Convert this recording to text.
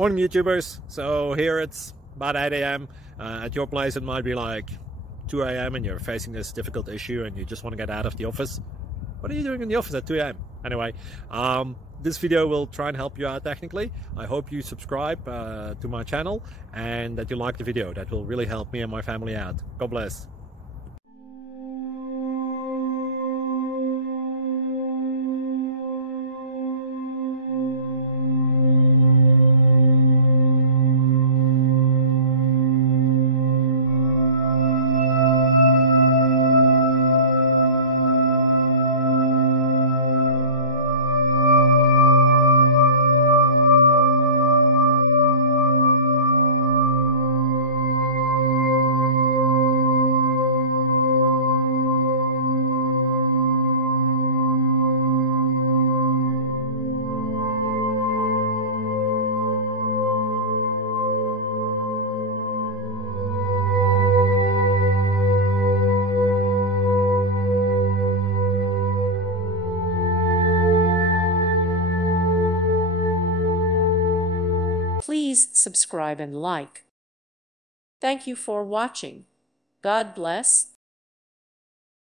Morning YouTubers. So here it's about 8 a.m. At your place it might be like 2 a.m. and you're facing this difficult issue and you just want to get out of the office. What are you doing in the office at 2 a.m.? Anyway, this video will try and help you out technically. I hope you subscribe to my channel and that you like the video. That will really help me and my family out. God bless. Please subscribe and like. Thank you for watching. God bless.